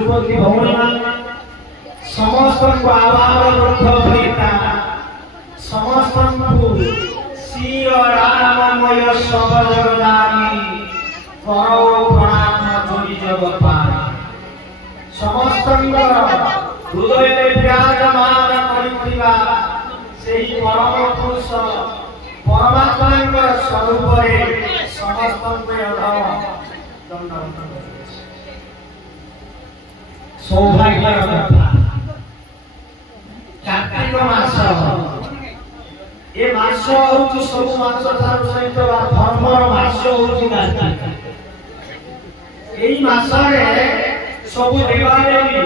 युवती भौणी समस्त को आवार वृद्ध भैता समस्त को श्री राममय सब जगदानी करो प्रणाम जोड़ी जगपाल समस्त हृदय विराजमान करिथिबा सेही परम पुरुष परमात्मा स्वरूप समस्त सौभाग्य कार्तिक मास ए मास हूँ सब मास सहित धर्मर मास हूँ कार्तिक यही मासरे सब देवादेवी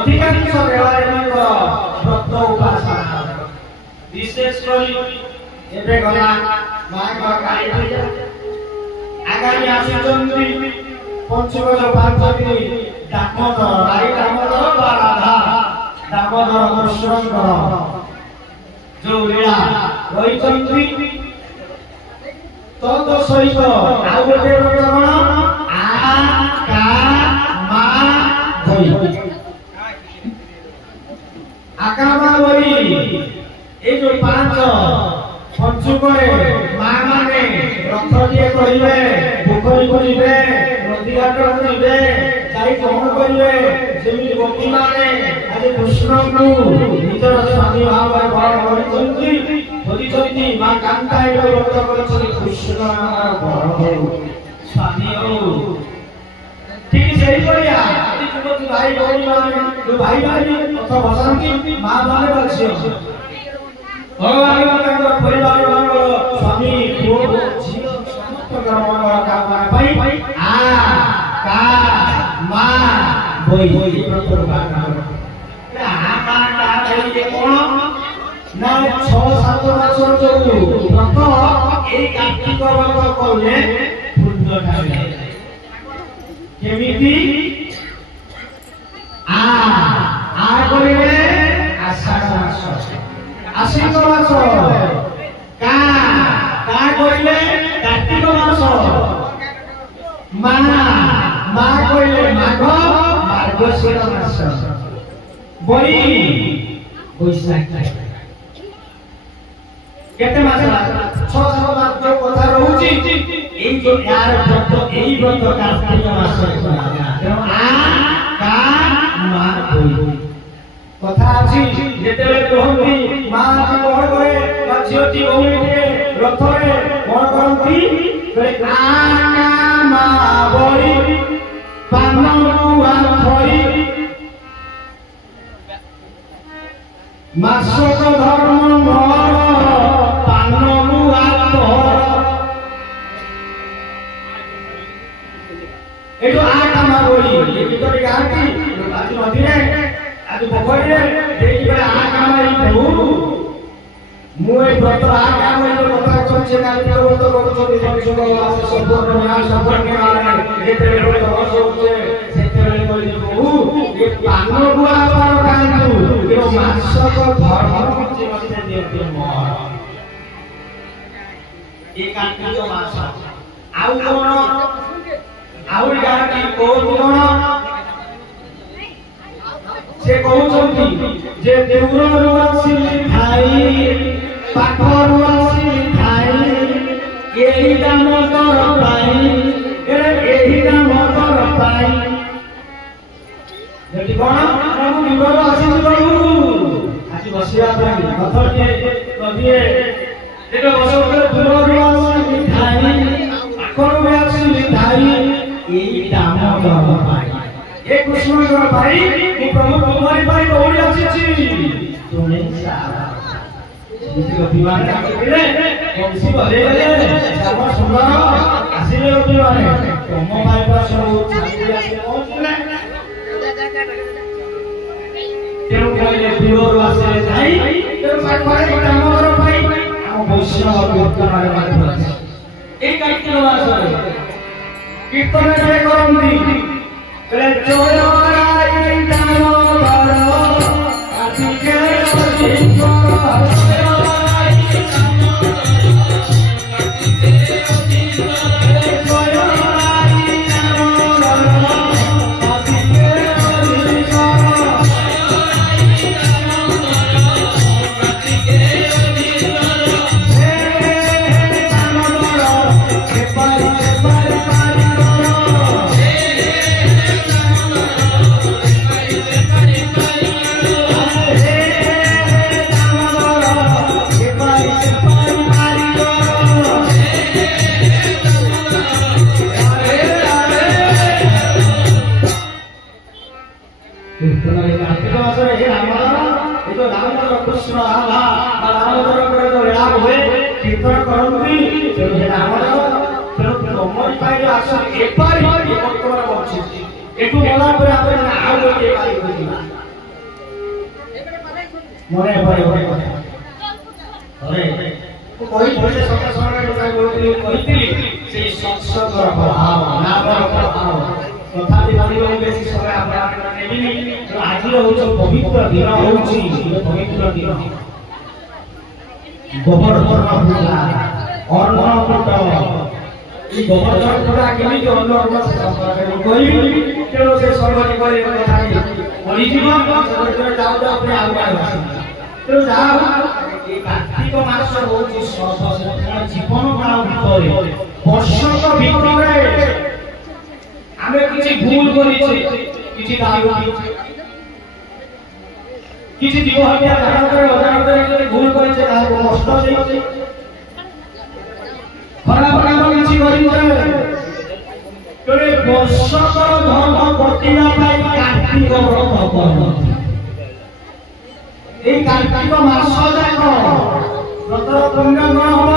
अधिकांश देवादेवी व्रत उपासना विशेष एबे गला माँ काली पूजा आगामी आसुचंदी पंचगज पांचमी दामोदर भाई दामोदर बा राधा दामोदर कृष्णकर जो लीला रही तद सहित आउ गोटे कौन आ का मा भई आकामा भई ए जो पांच पंचुकरे माँ माने रथ टिए करिवे पोखरी करिवे नदी घाट करिवे जाई कौन करिवे जेमि गोपी माने आज कृष्ण को निजर स्वामी भाव बड़ करिसंती माँ कांता ए व्रत करिसंती कृष्ण बड़ स्वामी ओ ठीक सही बढ़िया युवती भाई भौणी माने जो भाई भाई अथ बसंती माँ माने बच्चे भगवान परिवार स्वामी समस्त कामना पाई आ का मा बोई ना 6-7 मास जो व्रत ए कार्तिक व्रत कले पुण्य ठाए केमिति आ करिवे आषाढ़ मास आश्विन मास का कइले कार्तिक मास मा कइले माघ मार्गशीर मास बई बैशाख केते मास 6-7 मास जो कथा रहउची एई जो यार व्रत एई व्रत कार्तिक मास तेनो आ का मा बई कथा अछि जेतेले कहंती मां जी कोन करे बा झियोटी भौणी रथरे कोन करंती करे आका मा बड़ी पानरुआ थरी मासक धर्म मोर पानरुआ तोर एतो आका मा बड़ी ए कितरी गाती आज नदीरे आज पोखरी देखि बेला आ कामाई प्रभु मुए व्रत आ कामाई जो कथा करछे कार्तिक व्रत करछो पंचुक मास संपूर्ण न्याय संपूर्ण माने एते व्रत होछे सेते बोली प्रभु ए पानो बुआ पर कांतु ए मासक धर्म जे मते देते मोर ए कार्तिक मास आउ कोन आउ गाती कोन से कहउछंती जे देउरर वासिली भाई पाखर वासिली भाई एही दामोदर पाई एही दामोदर पाई जति कोन प्रभु देउरर वासिली प्रभु आज बसिया भाई कथटे कदिए देखो बसोले देउरर वासिली भाई पाखर वासिली भाई एही दामोदर पाई ए कृष्ण का भाई वो प्रभु तुम्हारी भाई दौड़ी आसी तुम्हें सारा जिसको दीवार का मिले कौन-सी भले भले सब सुंदर आसीले दीवार तुम भाई पर सब छाती आसी पहुंचले तेरो कहले दीवार वासे जाई तेरो पाखरे दामोदर भाई हम वैष्णव भक्तमारे मारे ए कार्तिक मास कीर्तन जे करंती चोराई दामोदर कार्तिके कृष्ण राधा रामचंद्र जो लीला हुए कीर्तन करती तेणु रामर तेणु तुमरी पाई आस एपारी वर्तमान बची एठू गला पर आपण आउ गोटे पाई बुझिबा मने पड़े ओरे अरे तो कोई बोले सत्य समय टका बोलती कहती से सत्संग प्रभाव नाम प्रभाव तथापि भाइयों बेसी समय आपण नेबिनी तो आज होउछ पवित्र दिन होउछ पवित्र दिन गोवर्धन पूजा अन्नकूट ई गोवर्धन पूजा केमिति अन्नकूट से संपर्क कोई केलो से सर्वजी करे कथा मरि जीवन सर्वत्र जाऊ जाऊ अपने आगु आगु तो जाऊ এই কার্তিক মাস হচ্ছে সর্বশ্রেষ্ঠ জীবন কাল ভিতরে বর্ষক ভিতরে আমি কিছু ভুল করেছি কিছু দাবি কিছু জীব হত্যা ধারণ করে অজান্তে যদি ভুল করেছে তাহলে নষ্ট হয়েছে খারাপ কাম কিছু করেছে তোরে বর্ষক ধর্ম প্রতিভা পাই কার্তিক ব্রত করতে এই কার্তিক মাস যাক ব্রতর পুণ্য গুণ হল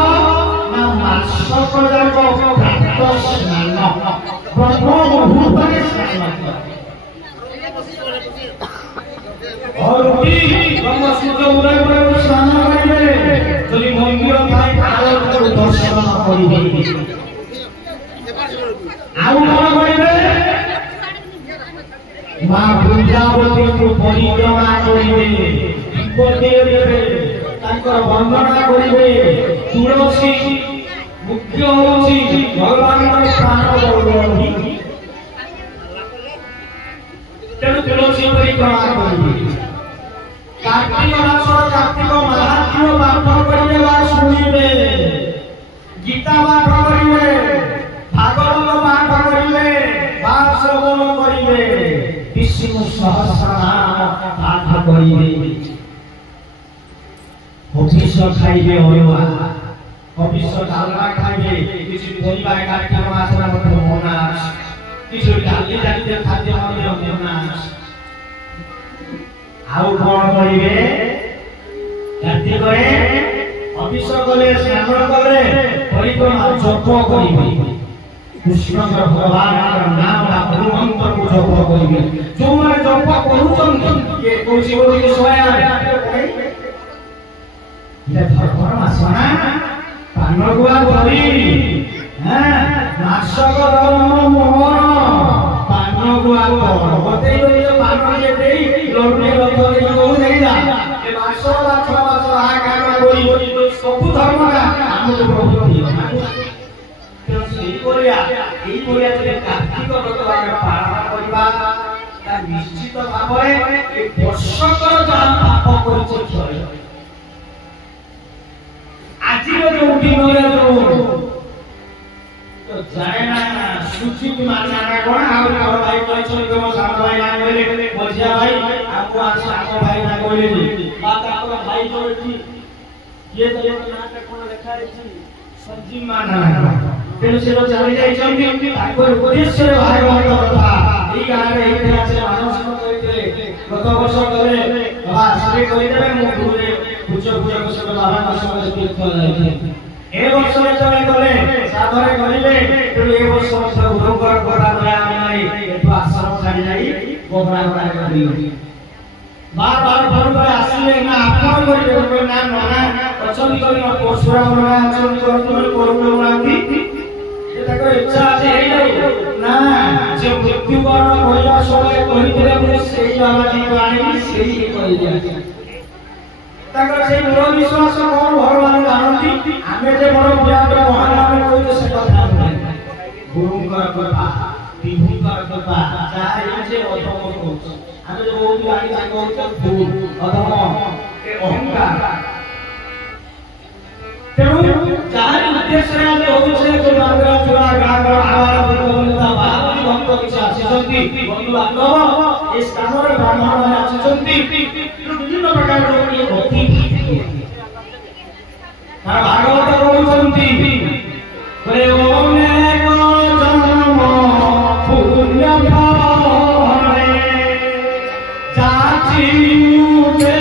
না মাসক যাক প্রাপ্ত স্নান ব্রত মুহূর্তে স্নান অরুটি ব্রহ্ম সূর্য উদয় করে স্নান করিবে যদি মন্দির পাই আলোক দর্শন করিবে ଆଉ କଣ କରିବେ মা বৃন্দাবতীକୁ ପରିକ୍ରମା କରିବେ देवे तांकर वंदना करिवे तुलसी मुख्य होछि भगवान प्राण बलि तेणु तुलसी परिक्रमा करिवे कार्तिक मास कार्तिक महात्म्य पाठ करिवे वा सुनिवे गीता पाठ करिवे भागवत पाठ करिवे वा श्रवण करिवे विष्णु सहस्रनाम पाठ करिवे অফিস খাইবে অরুয়া অফিস ডালমা খাইবে কিছু পরিবার কার্তিক মাসের মধ্যে মনা কিছু ডালি জাতীয় খাদ্য মধ্যে মনা আউ কোন করিবে কার্তিকরে অফিস গলে স্নান গলে পরিক্রমা জপ করিবে কৃষ্ণ ভগবানর নাম বা মন্ত্রକୁ জপ করিবে যোমানে জপ করুচନ୍ତି কে কৌশি বলি সোয়া ये धर्म मासना पानगुआ बलि हैं नाशक धर्म मोहन पानगुआ बते ये पान ये देई लोटे लोटे को नहीं जा ये मासो लाख मासो आ काम कोई सब धर्म का हम तो प्रभु तो सही कोरिया এই কোরিয়া যে কার্তিক ব্রত আমরা পালন করিবা তা নিশ্চিত ভাবে এই বর্ষকর যাহা পাপ করিছে ক্ষয় आज जो उठी नरे तो जाए ना सूची की मानना ना कोन आउ का भाई कोई छोरी को साम भाई ना बोले बजिया भाई आपको आज साम भाई ना बोले बात आपका भाई जोड़ी ये तो नाटक कोन लिखा है संजीव माना तेनु से चले जाई छंती ताको उपदेश रे भाई भाई कथा ई गाने इतिहास से मानव कहिते गत वर्ष करे बाबा श्री कहि देबे मु गुरुरे पूजा पूजा को सब बाबा का समय तीर्थ जाई ए वर्ष चले गले साधरे करिवे तेनु ए वर्ष सब गुरुकर कथा दया नाही एतो आश्रम छाडी जाई गोबरा गोबरा करियो बार बार फोन करे आसीले ना आपन करिवे ना ना पछली करी न परशुराम ना आचरण करतु करू नांती एटा इच्छा আছে এই না যে মৃত্যুবরণ হইবা সময় কহিলে মু সেই বাবাজি আনি সেই কই দিয়া তাকর সেই বড় বিশ্বাস কোন ভগবান জানতি আমি যে বড় বিরাট মহান নামে কইতে সে কথা নাই গুরুঙ্কর কৃপা বিভুঙ্কর কৃপা যাহা যে অধম কোচ আমি যে বহুত আগে যাই কোচ ভুল অধম এ অহংকার তেণু যার উদ্দেশ্যে আমি হচ্ছে যে বাংলা চূড়া গাঙ্গা আওয়াজ বন্ধুতা ভাবি ভক্ত কিছু আসিছন্তি বন্ধু বান্ধব এই স্থাନରେ ব্রাহ্মণ মানে আসিছন্তি বিভিন্ন প্রকার এই ভক্তি তার ভাগবত কହୁଛନ୍ତି বলে অনেক জন্ম পুণ্য ফলে যাচি মুতে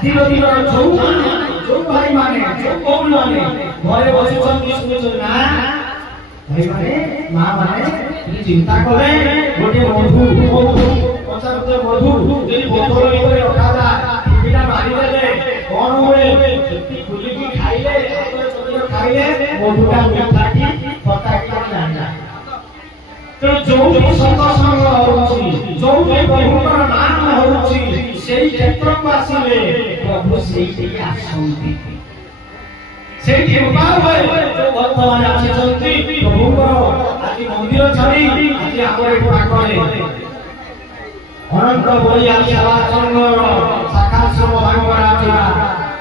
ଆଜିର ଦିନର ଯୋଉ ଭାଇ ମାନେ ଯୋଉ କୌଣ ମାନେ ଘରେ ବସିଛନ୍ତି ଶୁଣୁଛନ୍ତି ନା ଭାଇ ମାନେ ମା ମାନେ ଚିନ୍ତା କଲେ ଗୋଟେ ମଧୁ ପଚାରୁଥିଲେ ମଧୁ ଯଦି ବୋତଲ ଭିତରେ ରଖାଯା ଟିକିଟା ମାରିଦେଲେ କଣ ହୁଏ ଖୋଲିକି ଖାଇଲେ ଖାଇଲେ ମଧୁଟା ମିଠା କି ଖଟା କି ଜାଣିଲା ତେଣୁ ଯୋଉଠି ସତ୍ସଙ୍ଗ ହଉଛି ଯୋଉଠି ପ୍ରଭୁଙ୍କର ନାମ ହଉଛି ସେଇ କ୍ଷେତ୍ରକୁ ଆସିଲେ ପ୍ରଭୁ ସେଇଠିକି ଆସନ୍ତି ସେଇଠି ଉପାୟ ହୁଏ ଯୋଉ ଭକ୍ତମାନେ ଆସିଛନ୍ତି ପ୍ରଭୁଙ୍କର ଆଜି ମନ୍ଦିର ଛାଡ଼ି ଆଜି ଆମର ଏଠି ପାଖରେ ଅନନ୍ତ ବଳିଆ ସେବା ସଂଘର ଶାଖାଶ୍ରମ ଭାଗବତ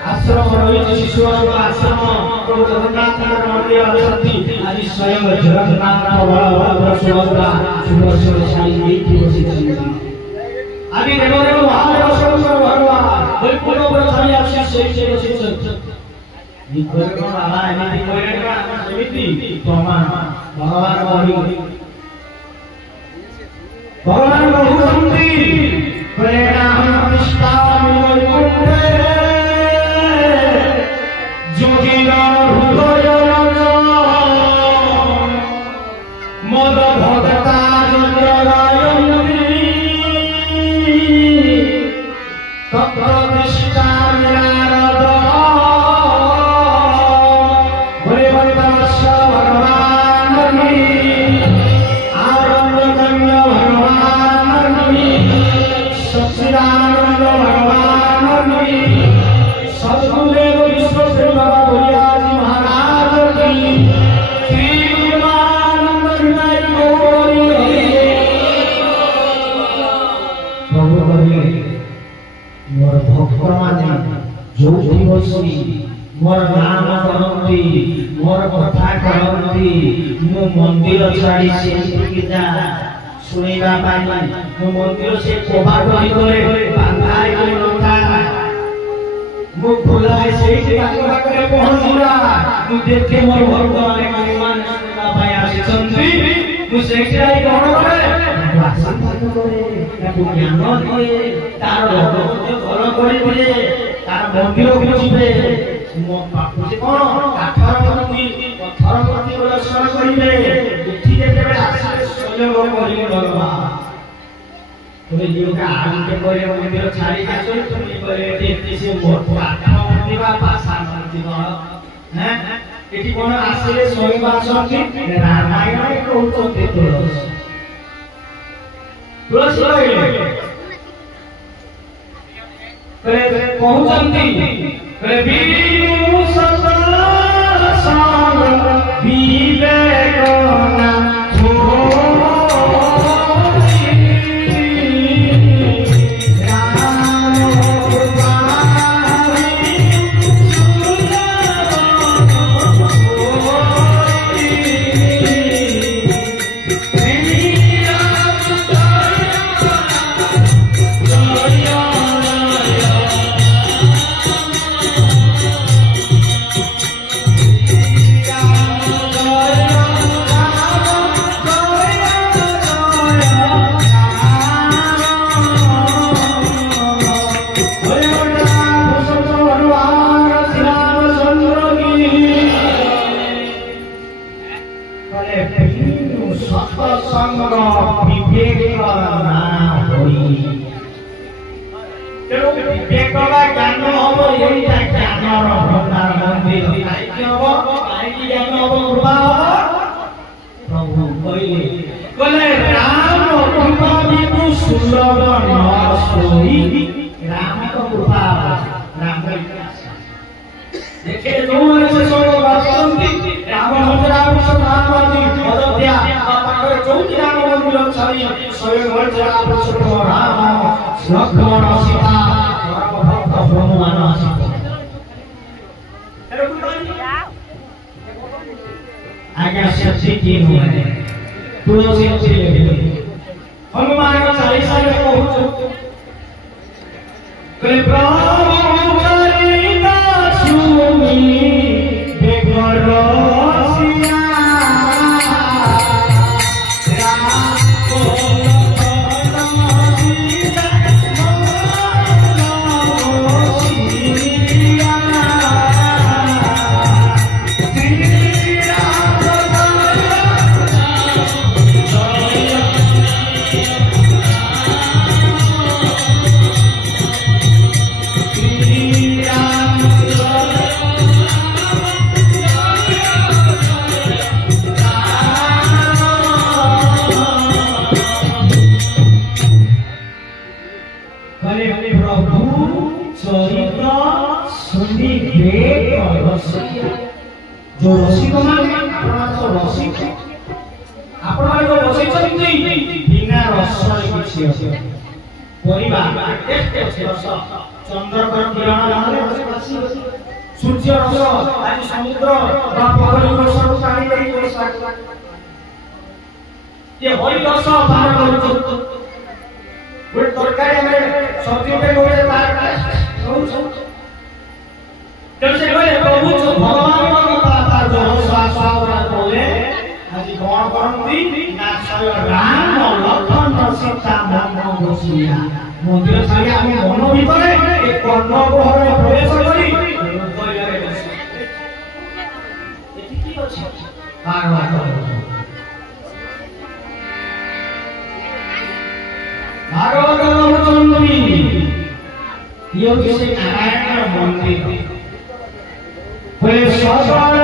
आश्रम रही शिशु आश्रम प्रभु जगन्नाथ मंदिर अछंती आज स्वयं जगन्नाथ बलभद्र सुभद्रा सुदर्शन बसी आज देवदेव महादेव शंकर भगवान वैकुंठ पर छाई आसी से बसी बाबा एमती कहले प्रमाण भगवान भगवान कहते प्रेरणा मोर नाम करती मोर कथा करती मु मंदिर छाड़ी से जा सुनिबा पाई मु मंदिर से कबाट करे बांधाई को नथा मु खुलाए से पाखरे पहुंचला मु देखे मोर भक्त माने महिमान सुनिबा पाई आछंती मु सेठाई कोन करे आशीर्वाद करे ताकू ज्ञान दिए तार लोक भल करि दिए तार मंदिर को जिबे मो बापू से कोन काठर प्रति पत्थर प्रति दर्शन करिवे एठी जेबे आसीले स्वयं करिवे भगवान तुमे जीवका आनंद करे मंदिर छाड़ी आसो तुमे करे एठी से मोर काठ मंदिर भाषा मंदिर हैं एठी कोन आसीले स्वयं आसନ୍ତି रामायण कहउते तुलसी करे कहउचंती करे बीनु सदा संग विवेकना जो रसिक माने आपण रसिक आपण जो बसिଛନ୍ତି बिना रसरे किछि अछि परिबा टेस्ट अछि रस चंद्रकर किरण नहले बसी सूर्य रस आज समुद्र बा पोखरी वर्षा पानी देई वर्षा ये होई रस बाहर करू गोटे तरकारी हमें सब्जी पे गोटे बाहर जब से कोई प्रभु जो भगवान को पाता जो स्वास्थ्य बोले आज कौन करती ना सय राम लखन सीता मन बसिया मंदिर सागे हम मन ভিতরে एक कर्ण गहरे प्रवेश करी हृदयरे बसी एठी की अछि बार भागवत चंद्री ये किसी नारायण मंदिर वे सदर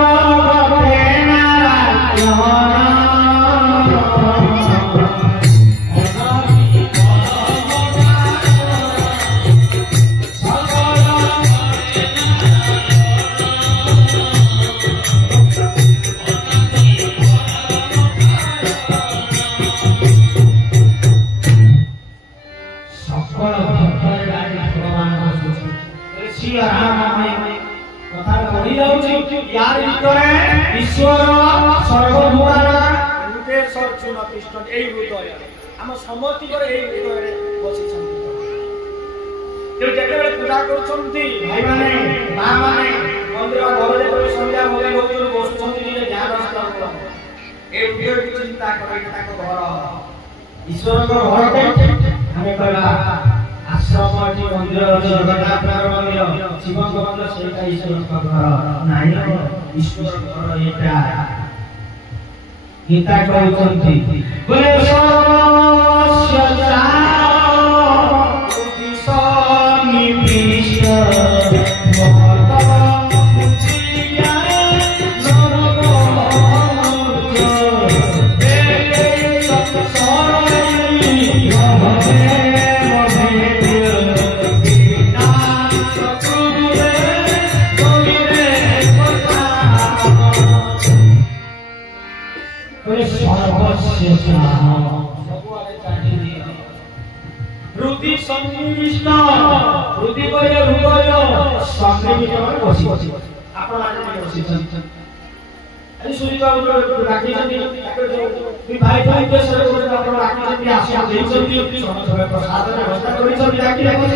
यार ईश्वर सर्वभूतार हृदय सर्जुन कृष्ण एई हृदय हम समति पर एई हृदय बसिछन जो जेतेबेले पूजा करछन्ती भाई माने मां माने मंदिर घर जेतेबेले संध्या होले होतुर बसुछन्ती जे ध्यान रखता ए हृदय की चिंता करे ताको घर ईश्वर को घर हमें कहला आश्रम मंदिर जगन्नाथ मंदिर शिव मंदिर सेटा ईश्वर का घर नाही ईश्वर घर एटा गीता कहउछन्ती बोले सर्वस्य दिशानि विश्व हृदय संनिविष्ट हृदय करे हृदय संनिविष्ट माने बसी आपण माने बसी अनि सूर्य बाबू राखी जति भी भाई भाई के सरे को आपण राखी जति आशा देइछन्ती समय प्रसाद व्यवस्था करिछन्ती राखी राखी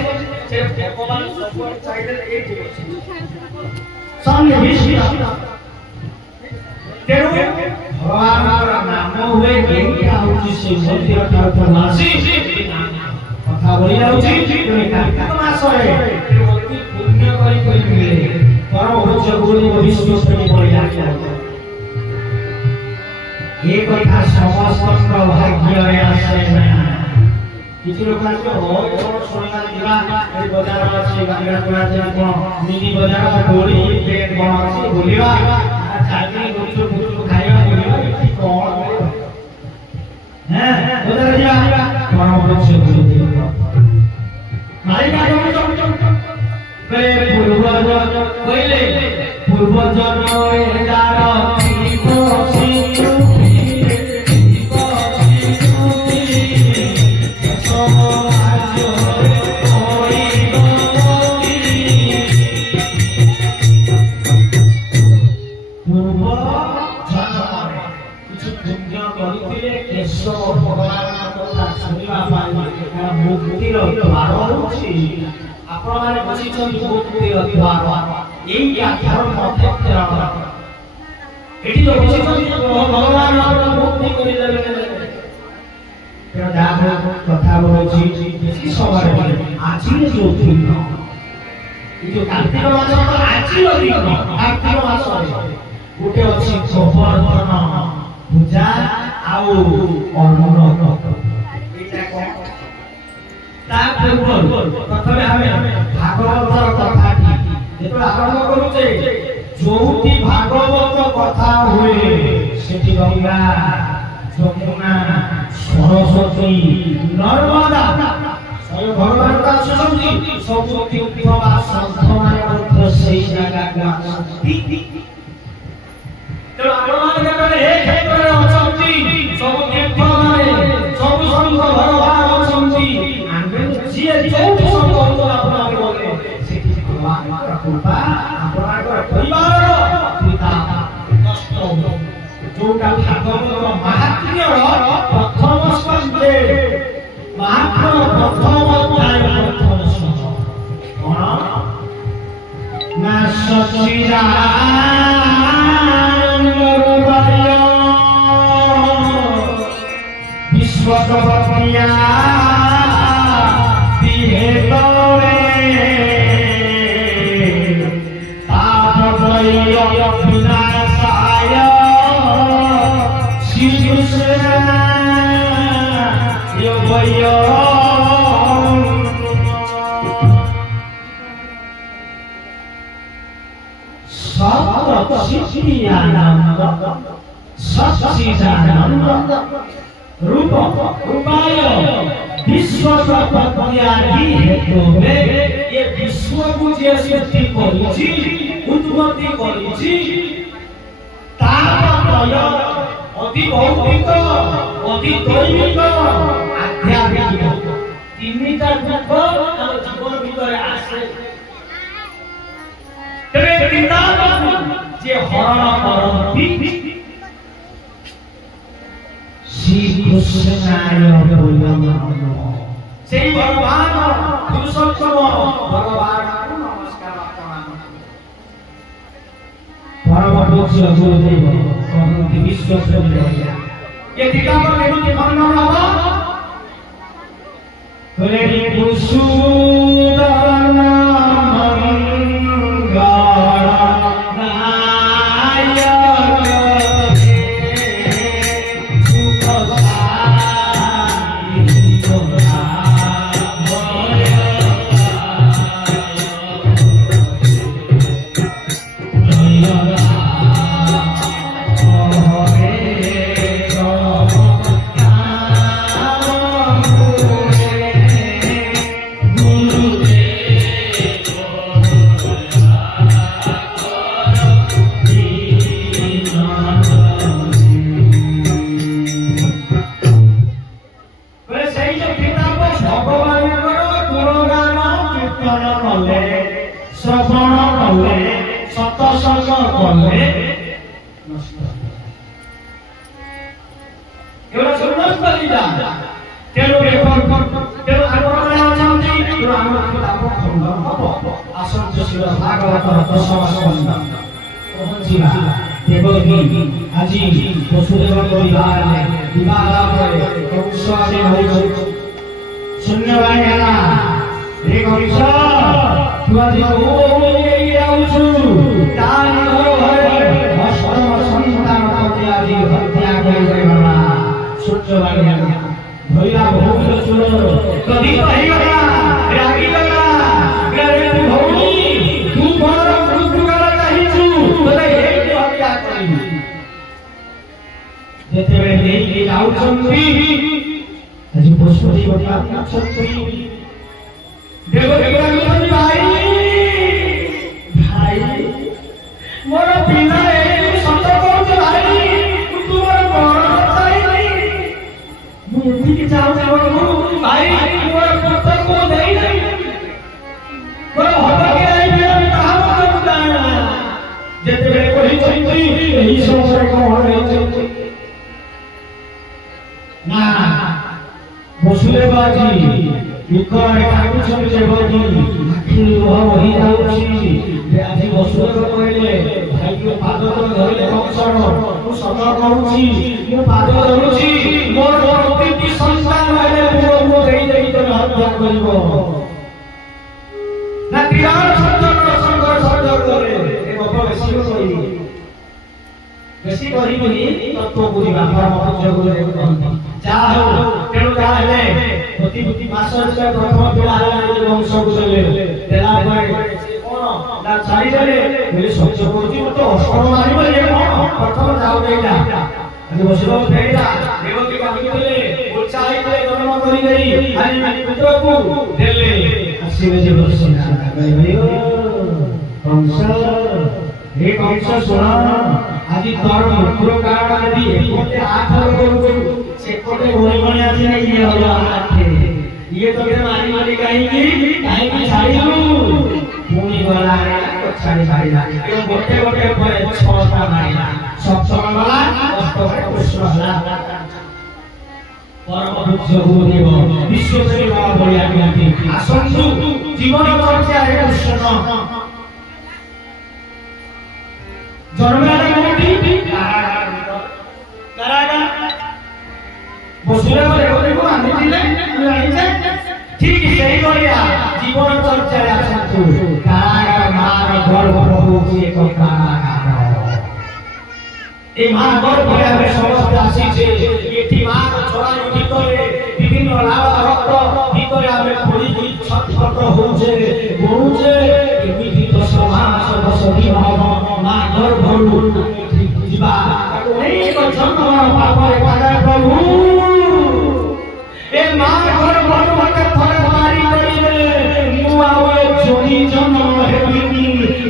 से भगवान सब चाहिए ए संनिविष्ट तेरो भगवान नाम हुए क्या होची से मंदिर ठाकुर मासी कथा बोली जाउची कार्तिक मासरे अति पुण्य करी मिले परम भोज्य गुरु विष्णु प्रेम बोली जाउची ये कथा समस्त भाग्य रे आसे किछि लोक आसे हो सुनिना दिला ए बाजार अछि गांगरा पुरा जे कोन मिनी बाजार गोली पेट कोन अछि बोलिवा चाकरी गुचु गुचु खाइबा बोलिवा कि कोन हैं बाजार जा परम भोज्य गुरु मारी का बे पूर्वज पहिले पूर्वज रे जार की कोसी मुक्तिर द्वार होछि आपण माने बसिछन मुक्तिर द्वार एई आधार मध्य तेरण एठी जो बसिछन भगवान आपण मुक्ति करि देले तेरा दाग कथा बोलछि बेसी सवार आछि जो दिन ई जो कार्तिक मास तो आछि रो दिन कार्तिक मास गोटे अछि गोवर्धन पूजा आउ अन्न प्रथमे हमें भागवत कथा जेतो आरंभ करूचे जोउती भागवत कथा हुए सेठी गंगा যমুনা সরস্বতী নর্মদা সব ভগবান का सुसंधि सब तीर्थ বা संत माने मध्य সেই জায়গা আসতি ତେଣୁ ଆପଣମାନେ ଯେତେବେଳେ ଏ କ୍ଷେତ୍ରରେ ଅଛନ୍ତି ସବୁ ତୀର୍ଥ ମାନେ ସବୁ ସନ୍ଥ ଭଗବାନ ଅଛନ୍ତି ଆମେ ଯିଏ ଯୋଉଠି ସବୁ କରୁଥିବା ଆପଣମାନେ ଗଲେ ସେଠି ଭଗବାନଙ୍କର କୃପା ଆପଣଙ୍କର ପରିବାରର ପିତା କଷ୍ଟ ଯୋଉଟା ଭାଗବତର ମାହାତ୍ମ୍ୟର ପ୍ରଥମ ସ୍କନ୍ଧେ ମାହାତ୍ମ୍ୟର ପ୍ରଥମ ଅଧ୍ୟାୟ ପ୍ରଥମ ଶ୍ଲୋକ କଣ ନା ସଚ୍ଚିଦାନନ୍ଦମୟ ବିଶ୍ୱତପତ୍ୟା ବିହେତରେ ତାପତ୍ରୟ বিনাশায় শ্রীকৃষ্ণ যোগয় সচ্চিদানন্দ সচ্চিদানন্দ रूप उपाय विश्व प्रत्यादि हेतु में ये विश्व को जे सृष्टि करिछि उत्पत्ति करिछि तापत्रय अति भौतिक अति दैविक आध्यात्मिक तीनटा रूप हम जीवन भीतर आसे तेरे तीनटा जे हरण करନ୍ତି श्री कृष्णाय से भगवान पुरुषोत्तम भगवान को नमस्कार प्रणाम परम पुरुष गुरुदेव कहते विश्व ब्रह्म ये किताब केମିତି वर्णन हବ रे पुरुषोत्तम আজি বসুদেব পরিবার বিবাহ করে কৌশলে হইছে শূন্যবাণী হেলা রে কৌশ তু আজি ওই আউছু তার ঘরে অষ্টম সন্তান প্রতি আজি হত্যা করে গলা শূন্যবাণী হেলা ভইলা বহুত চুল কদি কহিগলা রাগি গলা রে তু ভৌনি তু বড় মৃত্যু গলা চাহিছু তোরে এই হত্যা করিবি যেতেবে নেই আউছন্তি আজি বসুদেব পরিবার আউছন্তি देव देवरानी भाई भाई मोर पिला ए सत कहत भाई तू मोर मरण चाहि मु एति के चाहू बाबू भाई मोर पुत्र को देई नहीं मोर हटा के आई बिना कहा मत जाना जेते बे कहि छथि एही संसार को हरे छथि ना बसुदेव बाजी दुखरे काटुछन जेबोगी आखि लोह बहि जाउछि जे आजि बसुदेव कहले भाई के पाद तो धरिले कंसर मु सत कहूछि मु पाद धरुछि मोर प्रतिति संसार माने मु देई देई तो हत्या करिवो ना त्रियार संजन संघर्ष करे ए गप बेसी कहिबनी तत्व बुझिबा परम पूज्य गुरुदेव कहନ୍ତି जा हो तेणु जा हेले প্রতি মাসে প্রথম পিলা হলে বংশ গুজলে দেলা পরে কোন না ছাড়ি দেলে বলে সহ্য করছি তো অষ্টম মারি বলে কোন প্রথম যাও দেইলা আজ বসিব ফেইলা দেবকী কাকি দিলে উৎসাহিতে জন্ম করি দেই আই পুত্রকু দেলে আসিবে যে বসিনা ভাই ভাই কংস হে কংস শোনা আজি তোর মুখ্য কারণ যদি এপটে আঠার করবো সেপটে ঘরে ঘরে আছে না ইয়ে হলো আঠে ইয়ে তোকে মারি মারি কাহিকি ছাড়িলু পুনি গলা ছাড়ি ছাড়িলা এবং গোটে গোটে পরে 6টা মারিলা সপ্তম গলা অষ্টমে কৃষ্ণ হলা পরম পূজ্য গুরুদেব বিশ্বদেবী বাবা বলে আমি আসন্তু জীবন চর্চায় কৃষ্ণ জন্মের কোটি কারাগার বসুরে বলে দেখো আমি দিলে আইছে ঠিক সেই বলিয়া জীবন চর্চায় আসন্তু কারাগার মার গর্ভ হচ্ছে এক কারাগার এই মা গর্ভে আমি সমস্ত আসিছে এটি মা ছড়াই ভিতরে বিভিন্ন লাল রক্ত ভিতরে আমি পরিধি ছটফট হচ্ছে গড়ুছে এমিতি 10 মাস 10 দিন হব মা গর্ভরু ଯିବା ଅନେକ ଜନ୍ମ ପାପରେ ପାଦା ପ୍ରଭୁ ଏ ମା ଗର୍ଭରୁ ମତେ ଥରେ ମାରି କରିବେ ମୁଁ ଆଉ ଏ ଜନି ଜନ୍ମ ହେବିନି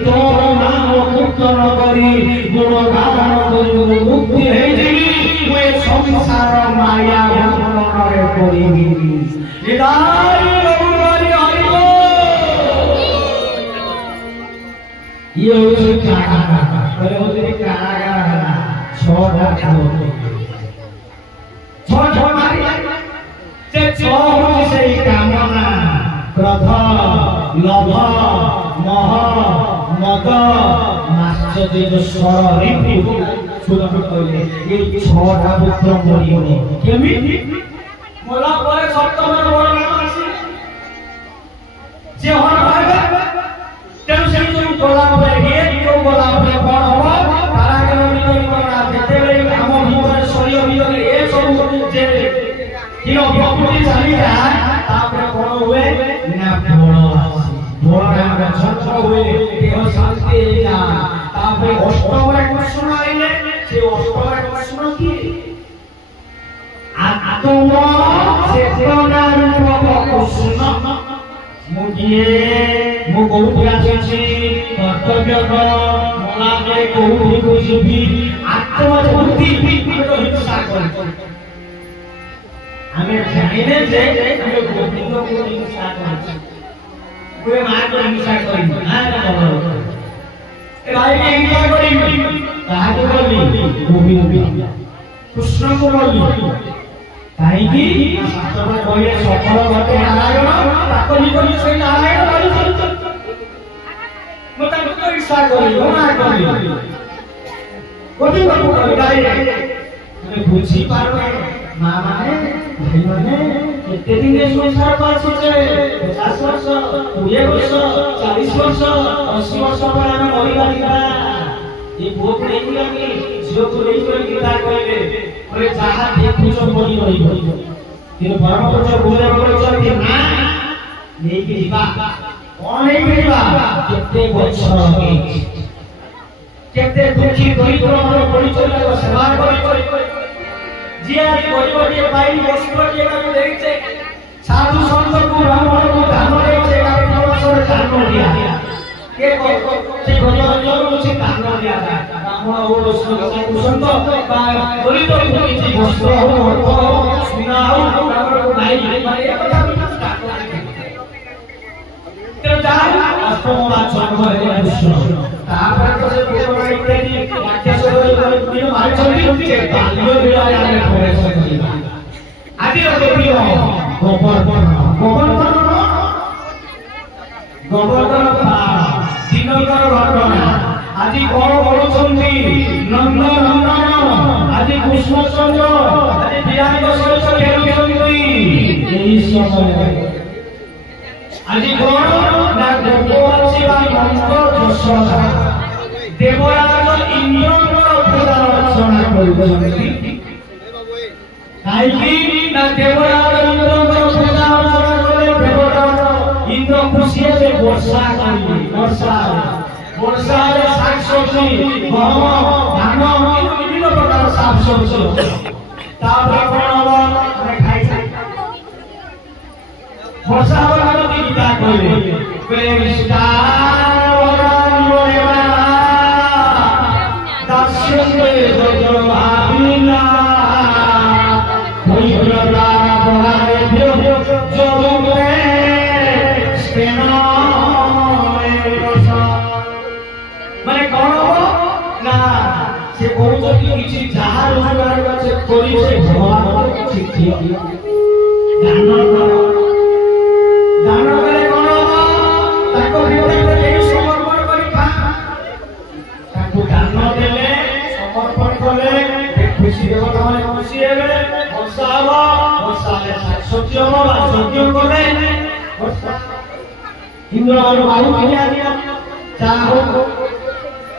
ତୋର ନାମ କୀର୍ତ୍ତନ କରି ଗୁଣ ଗାନ କରି ମୁକ୍ତି ହେଇଯିବି ମୁଁ ଏ ସଂସାର ମାୟା ବନ୍ଧନରେ ପଡ଼ିବି ହୃଦୟ ରଘୁବରୀ ହରିବ ଇଏ ହେଉଛି କାରାଗାର କହିଲେ ହେଉଛି କାରାଗାର ହେଲା 6ଟା ଖାଉନି 6 ମାରି ସେ 6 ହେଉଛି ସେଇ କାମନା କ୍ରୋଧ ଲୋଭ ମୋହ ମଦ ମାତ୍ସର୍ଯ୍ୟ ସ୍ୱର ରିପୁ ସୁଦର୍ଶନ କହିଲେ এই 6টা পুত্র মরিবনি কেମିତି মোলা পরে সপ্তমের বড় নাম আছে যে হর ভাবে তেଣୁ সেই ଯୋଉ ଗଲା ପରେ ଇଏ ଯୋଉ ଗଲା ପରେ କଣ ହବ କାରାଗାର ଭିତରେ କଣ ଯେତେବେଳେ ଆମ ଭିତରେ ଶରୀର ଭିତରେ ଏ ସବୁ ଯେ ଦିନ ପ୍ରକୃତି ଚାଲିଯାଏ ତାପରେ କଣ ହୁଏ ନା ବଳ ନାମରେ ଛତ୍ର ହୁଏ ଦେହ ଶାନ୍ତି ହେଇଯାଏ ତାପରେ ଅଷ୍ଟମରେ କୃଷ୍ଣ ଆଇଲେ ସେ ଅଷ୍ଟମରେ କୃଷ୍ଣ କିଏ ଆତ୍ମ ଚେତନା ରୂପ କୃଷ୍ଣ ମୁଁ କିଏ ମୁଁ କୋଉଠି ଆସିଛି କର୍ତ୍ତବ୍ୟ ମଲାରେ କୋଉଠିକୁ ଯିବି ଆତ୍ମବୁଦ୍ଧି ହିଂସା କରିଛି ଆମେ ଜାଣିଲେ ଯେ ଆମେ ଗୋବିନ୍ଦକୁ ହିଂସା କରିଛୁ ଗୋଟେ ମାଆକୁ ହିଂସା କରିବୁ ନା ଭାଇକି ହିଂସା କରିବି କାହାକୁ କଲି ଗୋବିନ୍ଦ କୃଷ୍ଣକୁ କଲି କାହିଁକି ଶାସ୍ତ୍ରରେ କହିଲେ ସଫଳ ଘଟେ ନାରାୟଣ ତାକୁ ଭିତରେ ସେଇ ନାରାୟଣ ରହିଛନ୍ତି ମୁଁ ତାଙ୍କୁ ତ ଇଚ୍ଛା କଲି ମନା କଲି ଗୋଟିଏ ଆମେ ବୁଝିପାରୁନେ ମା ମାନେ ଭାଇ ମାନେ କେତେ ଦିନ ସଂସାର ଆସିଛେ 50 ବର୍ଷ 20 ବର୍ଷ 40 ବର୍ଷ 80 ବର୍ଷ ପରେ ଆମେ ମରିବା ଏ ପୁଅକୁ ନେଇକି ଆମେ ଝିଅକୁ ନେଇକରି ଗୀତା କହିଲେ ବୋଲେ ଯାହା ଦେଖୁଛ ମରି ରହିବ କିନ୍ତୁ ପରମପୁରୁଷ ଗୁରୁଦେବ କହିଛନ୍ତି ନା ନେଇକି ଯିବା କଣ ନେଇକି ଯିବା କେତେ ଗଛ ଲଗେଇଛି କେତେ ଦୁଃଖୀ ଦରିଦ୍ରଙ୍କର ପରିଚୟ ସେବା କରି ଯିଏ ଗରିବ ଯିଏ ପାଇ ବସିବ ଯିଏ ତାକୁ ଦେଇଛେ ସାଧୁ ସନ୍ତକୁ ବ୍ରାହ୍ମଣକୁ ଦାନ ଦେଇଛେ ମାସରେ ଦାନ ଦିଆ କେ ସେ ଗରିବ ସେ ଦାନ ଦିଆଯାଏ ବ୍ରାହ୍ମଣ ହଉ ସାଧୁ ସନ୍ତ ବା ଦରିଦ୍ରକୁ କିଛି ବସ୍ତ୍ର ହଉ ଅର୍ଥ ହଉ ସୁନା ହଉ ବ୍ରାହ୍ମଣକୁ ନାଇଁ ମାନେ ଏ କଥା ତେଣୁ ଯାହା ଅଷ୍ଟମ ବା ଜନ୍ମ ହେଲା କୃଷ୍ଣ ତାପରେ ତ ସେ ପୁରୁଣା ଇତ୍ୟାଦି ରାକ୍ଷସ ଦିନ ମାରିଛନ୍ତି ଯେ ବାଲ୍ୟ ବିବାହରେ ଆମେ ପ୍ରବେଶ କରିବା ଆଜିର ଗୋପୀୟ ଗୋବର୍ଦ୍ଧନ ଦିନକର ଘଟଣା ଆଜି କଣ କରୁଛନ୍ତି ନନ୍ଦ ନନ୍ଦନ ଆଜି କୃଷ୍ଣଚନ୍ଦ୍ର ଆଜି ବିରାଟ ସହିତ ଖେଳୁଛନ୍ତି ଏହି ସମୟରେ ଆଜି କଣ ନା ଗୋପବଂଶୀ ବା ନନ୍ଦ ଯଶୋଦା ଦେବରାଜ ଇନ୍ଦ୍ରଙ୍କର ପୂଜା ଅର୍ଚ୍ଚନା କରୁଛନ୍ତି କାହିଁକି ନା ଦେବରାଜ ଇନ୍ଦ୍ରଙ୍କର ପୂଜା ଅର୍ଚ୍ଚନା କଲେ ଦେବରାଜ ଇନ୍ଦ୍ର ଖୁସି ହେବେ ବର୍ଷା କରିବେ ବର୍ଷାରେ ଶାଗ ସବଜି ଗହମ ଧାନ ବିଭିନ୍ନ ପ୍ରକାର ଶାଗ ସବଜି ତାପରେ କଣ ହବ ଆମେ ଖାଇଛେ ବର୍ଷା ହବ ଗୀତା କହିଲେ दास्यन्ते କହୁଛନ୍ତି କିଛି ଯାହା ରୋଜଗାର କରିছে କରିছে ଭଗବାନଙ୍କୁ ଠିକ ଦିଅ ଦାନ କର ଦାନ କଲେ କଣ ତାଙ୍କ ଭିତରେ ଦେଇ ସମର୍ପଣ କରି ଖା ତାଙ୍କୁ ଦାନ ଦେଲେ ସମର୍ପଣ କଲେ ଖୁସି ଦେବତା ମାନେ ଖୁସି ହେବେ ବର୍ଷା ହବ ବର୍ଷା ହେଲେ ଶାଶ୍ୱତ ହବ ଶାଶ୍ୱତ କଲେ ବର୍ଷା ଇନ୍ଦ୍ରର ବାୟୁ କିଣିଆ ଯାହା ହଉ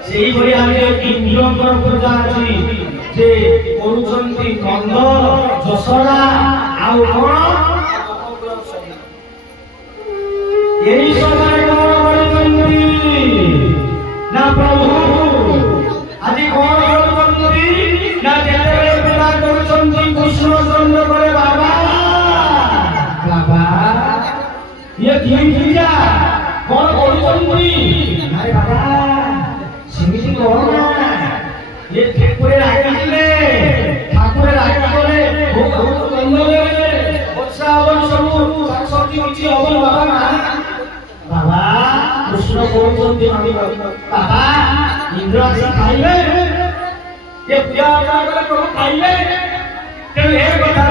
ସେଇଭଳି ଆମେ ଇନ୍ଦ୍ରଙ୍କର ପୂଜା ଅଛି ଯେ କରୁଛନ୍ତି କନ୍ଦ ଯଶୋଦା ଆଉ କଣ ଏହି ସମୟରେ କଣ କରିଛନ୍ତି ନା ପ୍ରଭୁ ଆଜି କଣ କରୁଛନ୍ତି ନା ଯେତେବେଳେ ପୂଜା କରୁଛନ୍ତି କୃଷ୍ଣ ଚନ୍ଦ୍ର କରେ ବାବା ବାବା ଇଏ କି ପୂଜା କଣ କରୁଛନ୍ତି ଆରେ ବାବା ସେମିତି କଣ ये ठाकुरे रागिले ठाकुरे रागिले बहुत बंदले वर्षा अवन सब सब्जी किछि अवन बाबा ना बाबा कृष्ण कहउछन्ती मानी बाबा इंद्र आसी खाइले ये पूजा करे प्रभु खाइले तेरे ए कथा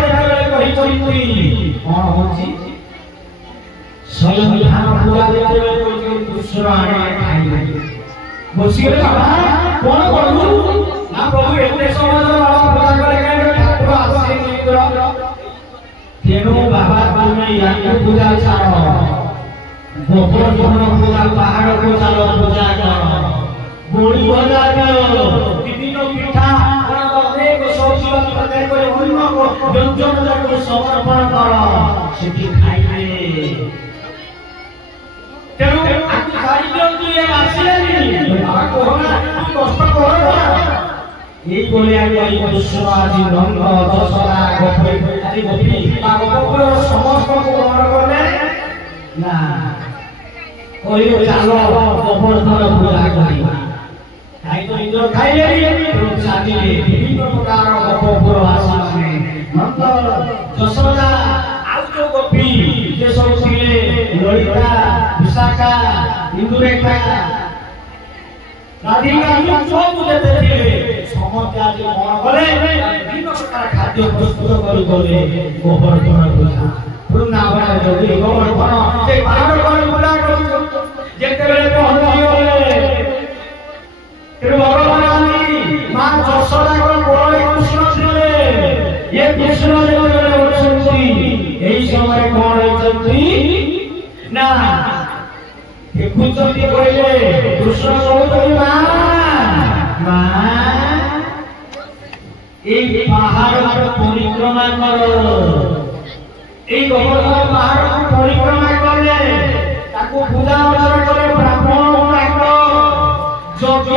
कहि चली कोन होछि स्वयं ध्यान पूजा देते कृष्ण आने खाइले बसिले बाबा कोन करू ना प्रभु एते समय पूजा करे ठाकुर आसी इंद्र तेणु बाबा तुमे यानी पूजा छाड़ गोवर्धन पूजा पहाड़ को चलो पूजा कर गोड़ी भजा दियो विभिन्न पिठा अनेक सब्जी प्रत्येक को अन्न को व्यंजन को समर्पण कर सेठी खाइले तेणु आकु खाई दियंतु ये आसिलेनी बाबा कोहना कष्ट करना এই বলে আমি এই কৃষ্ণ আজি নন্দ যশোদা গোপী আদি গোপী গোপুর সমস্ত গ্রহণ করলে না ওই চালো গোবর্ধন পূজা করিবা তাই তো ইন্দ্র খাইলে চালিলে বিভিন্ন প্রকার গোপুর আসিলে নন্দ যশোদা ଆଉ ଯୋଉ ଗୋପୀ ଯେ ସବୁ ଥିଲେ ଲଳିତା ବିଶାଖା ଇନ୍ଦୁରେଖା राधिका सब जेते थे समस्त आज मन गले विभिन्न प्रकार खाद्य प्रस्तुत करू गले गोवर्धन पूजा वृंदावन जोगी गोवर्धन से बाहर कर पूजा करू जेते बेले पहुंची गले फिर भगवान आनी मां यशोदा को बोले कृष्ण छले ये कृष्ण जेते होछंती एई समय कोन होछंती ना देखुचंती कहले कृष्ण कहउतरी मां এই পাহাড় পরিক্রমা করো এই গোবর্ধন পাহাড় পরিক্রমা করলে তাকে পূজা অর্চনা করে ব্রাহ্মণ ডাক যজ্ঞ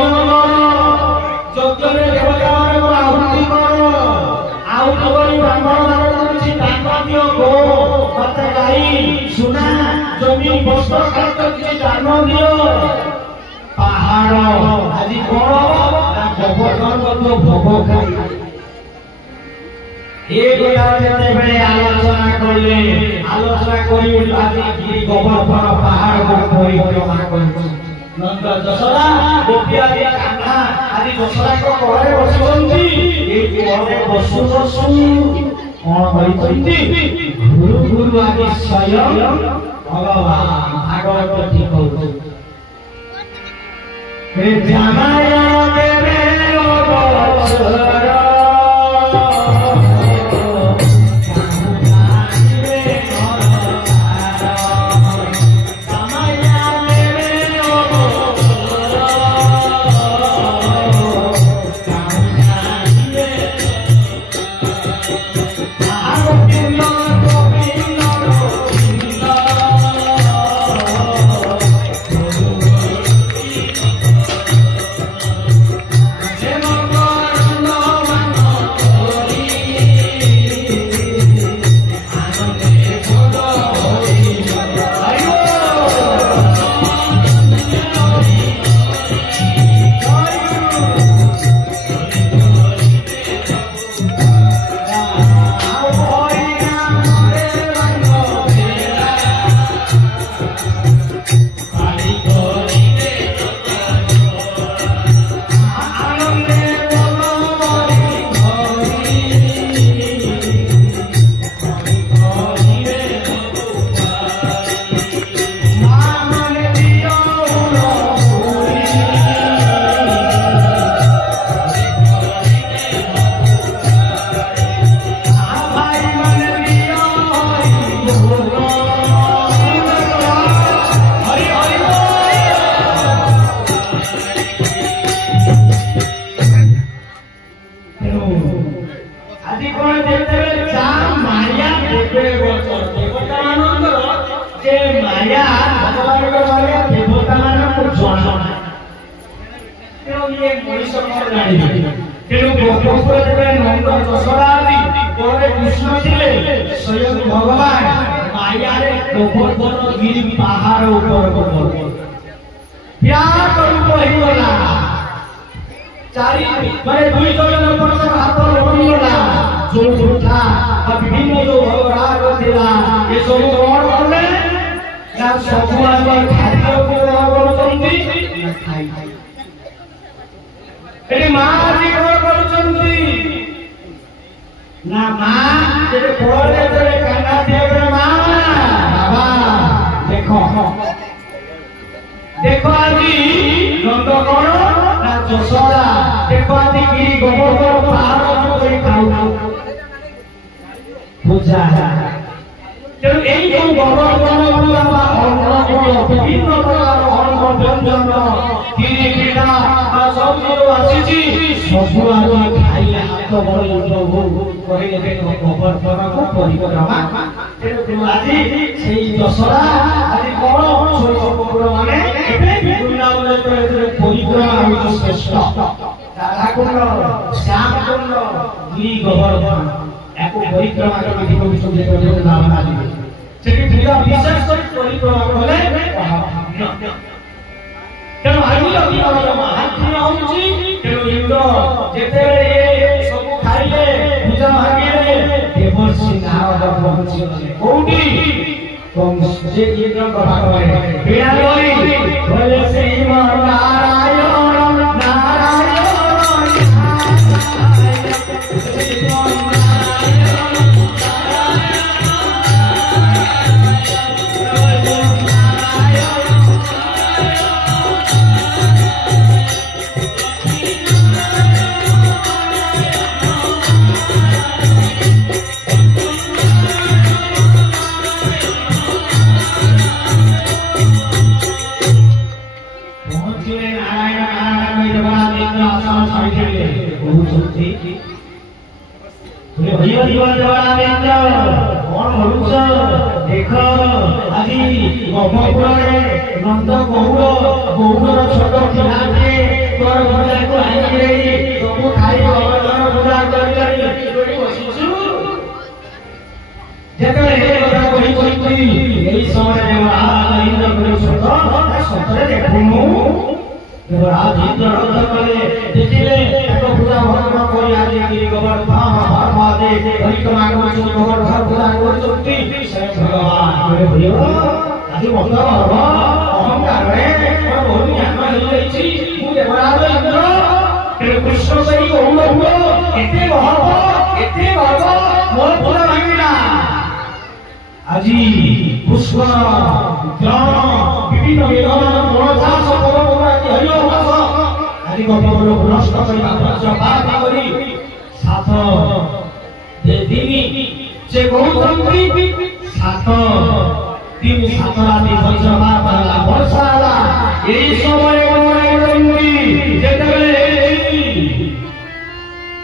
যজ্ঞরে দেবতা মানক আহুতি করো আহুতি করে ব্রাহ্মণ মানক কিছু দান দিও গো মাতা গাই সোনা জমি বস্ত্র খাদ্য কিছু দান দিও পাহাড় আজি কোন না গোবর্ধন কত ভোগ খাই एक जेते बेले आलोचना करले आलोचना करी आदि गोवर्धन पहाड़ को परिक्रमा करछ नंद यशोदा गोपी आदि कान्हा आदि यशोदा को घरे बसुंती ए घरे बसु बसु कोन करिसंती गुरु गुरु आदि स्वयं भगवान भागवत ठीक कहउछ हे जामाया देवे लोक मनीष कौन जानिबे तेणु गोकुल जेबे नंद यशोदा आदि ପରେ କୃଷ୍ଣ ଥିଲେ ସ୍ୱୟଂ ଭଗବାନ ମାୟାରେ ଗୋବର୍ଦ୍ଧନ ଗିରି ପାହାଡ଼ ଉପରକୁ ଗଲେ ବିରାଟ ରୂପ ହେଇଗଲା ଚାରି ମାନେ ଦୁଇ ଜଣ ପରସ୍ପର ହାତ ଲଗିଗଲା ଯୋଉ ବୃଥା ବିଭିନ୍ନ ଯୋଉ ଭଗରାଗ ଥିଲା ଏସବୁ କଣ କଲେ ନା ସବୁ ଆମେ ଖାଦ୍ୟକୁ କରୁଛନ୍ତି ଖାଇ ଏଠି ମା ଆଜି କଣ କରୁଛନ୍ତି ନା ମା ଯେତେ ଫଳରେ ଯେତେ କାନ୍ନା ଦିଏ ମା ବାବା ଦେଖ देखो आदि नंद कौन ना यशोदा देखो आदि गिरी गोवर्धन पहाड़ पर खाऊ पूजा तेणु एई जो गोवर्धन पूजा बा अन्न विभिन्न प्रकार अन्न व्यंजन गिरी क्रीड़ा सब जो आसीछि सब आदि खाइला हाथ बड़ प्रभु कहिले देखो गोवर्धन को परिक्रमा तेणु आदि सेई यशोदा आदि कौन सोई माने परिक्रमा हूँ श्रेष्ठ राधाकुंड श्यामकुंड गिरी गोवर्धन याको परिक्रमा विधि को विशेष नाम आदि सेठी पूरा विशेष परिक्रमा कले तेणु आगुल महात्म्य होउची तेणु इंद्र जेतेबेले सब खाइले पूजा भागिले देवर्षि नारद पहुंची गले कोउठी जे इंद्र कथा करे बिना गरी बोले श्रीमान नारायण नारायण देख आज गोपुरे नंद गौर गौर छोट पिलाटे तोर भजा को आइले सब खाई गोवर्धन पूजा करी बसिछु जेते हे कथा कहि एई समय देवराज इंद्र को छोट सतरे देखुनु देवराज इंद्र रथ कले देखिले एक पूजा भगवान कोई आदि गिरी गोवर्धन भगवादे परिक्रमा को गोवर्धन पूजा करछुती भगवान बोले भइयो आज मत हब अहंकार रे और बहुत ज्ञान होइछि मु देवराज इंद्र तेरे कृष्ण सही कहू हुओ एते महब मोर पूरा भांगिला আজি পুষ্প গ্রহণ বিভিন্ন বিধান মনোচাষ করবাকি হইল আজি গোপবল নষ্ট করিবা বজ্রপাত করি সাত দিনী সে কହୁଛନ୍ତି সাত দিন সাত রাতি বজ্রপাত ହେଲା ବର୍ଷା ହେଲା এই সময় করেননি যেতেবেলে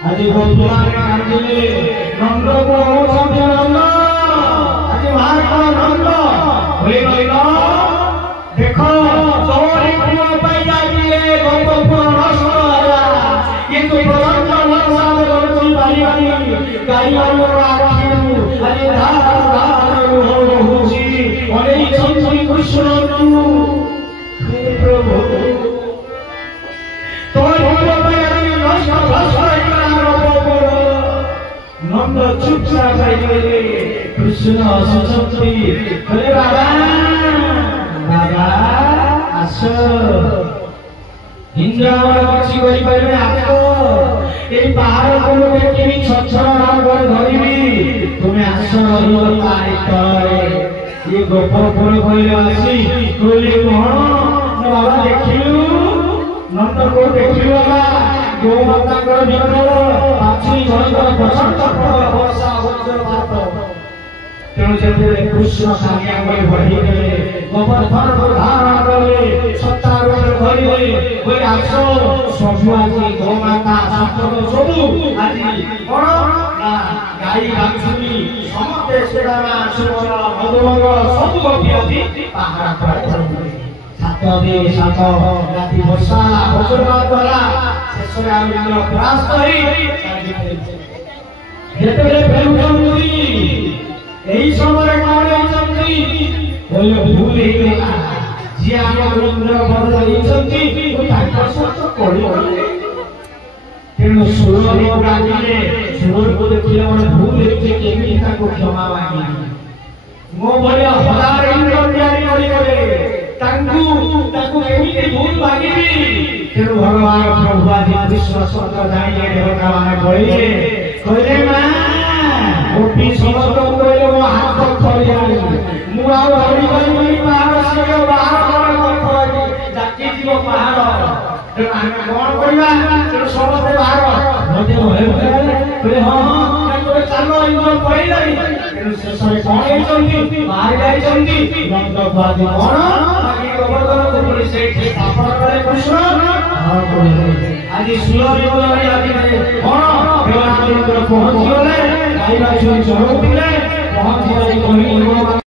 আজি ভগবান কাঁদিলে নন্দ কହୁଛନ୍ତି নন্দ देखो चोरी कुआं पाई जाइए गोपपुर नष्ट होला ये तो प्रबंध वर्षा करछि बारी बारी गाई वालो राखिनु अरे धार धार होउछि अरे संसरी कृष्ण हे प्रभु तो भगवान पाई नष्ट भस्म होला गोपपुर नंद चुपचाप गए कृष्ण असंति अरे बाबा बाबा आस इंद्र किसी कहि परिबे आको ए पहाड़ को देखि छछन कर धरिबी तुमे आस रहियो ताई तळे ये गोपपुर कइले आसी कइले कोन बाबा देखिलु नंद को देखिलु बाबा गो माता कर भीतर पाछी झरकर बसंत वर्षा वज्रपात तेणु जेते कृष्ण सानिया गए बढ़ी गए गोवर्धन को धारण कले सत्तारूढ़ धरिले कोई आसो सबु आजी गो माता संतोष सबु आजी कोन ना गाई बाछुरी समते सेडाना सुमर मधुमंगल सबु गपी आजी पहाड़ पर सात दिन सात राति वर्षा वज्रपात होला ଶେଷରେ ଆମେ ଆମର ପରାସ୍ତ ହୋଇ ଯେତେବେଳେ ଫେରୁଛନ୍ତି ଏହି ସମୟରେ କଣ ହେଇଛନ୍ତି ଭୁଲ ହେଇଗଲା ଯିଏ ଆମ ରବୀନ୍ଦ୍ର ବଦଳ ହେଇଛନ୍ତି ତାଙ୍କ ସହିତ କରିବ ତେଣୁ ସୁରକୁ ରାଜିଲେ ସୁରକୁ ଦେଖିଲେ ମୋର ଭୁଲ ହେଇଛି କେମିତି ତାକୁ କ୍ଷମା ମାଗିବି ମୋ ଭଳିଆ ହଜାର ଇନ୍ଦ୍ର ତିଆରି କରିବେ ତାକୁ କେମିତି ଭୁଲ ମାଗିବି ତେଣୁ ଭଗବାନ ପ୍ରଭୁ ଆଜି ବିଶ୍ୱାସ ଜାଣିଲେ ଦେବତାମାନେ କହିଲେ ମା ଗୋପୀ ସମସ୍ତଙ୍କୁ କହିଲେ ମୋ ହାତ ଖଳିଲାଣି ମୁଁ ଆଉ ରହିପାରିବିନି ପାହାଡ଼ ଶିଳ ବାହାର ଜାକି ଯିବ ପାହାଡ଼ ତେଣୁ ଆମେ କଣ କରିବା ତେଣୁ ସମସ୍ତେ ବାହାର ମୋତେ କହିଲେ ହଁ ଚାଲ ଇନ୍ଦ୍ର କହିଲାଣି ତେଣୁ ଶେଷରେ କଣ ହେଇଛନ୍ତି ବାହାରି ଯାଇଛନ୍ତି ନନ୍ଦବାଦୀ କଣ ଗୋବର୍ଦ୍ଧନ ପୁଣି ସେଇଠି ସ୍ଥାପନ କଲେ କୃଷ୍ଣ ଆଜି ସୁଲଭ ଆଜି କଣ ପହଞ୍ଚିଗଲେ ଖାଇବା ଚଳଉଥିଲେ ପହଞ୍ଚିଗଲେ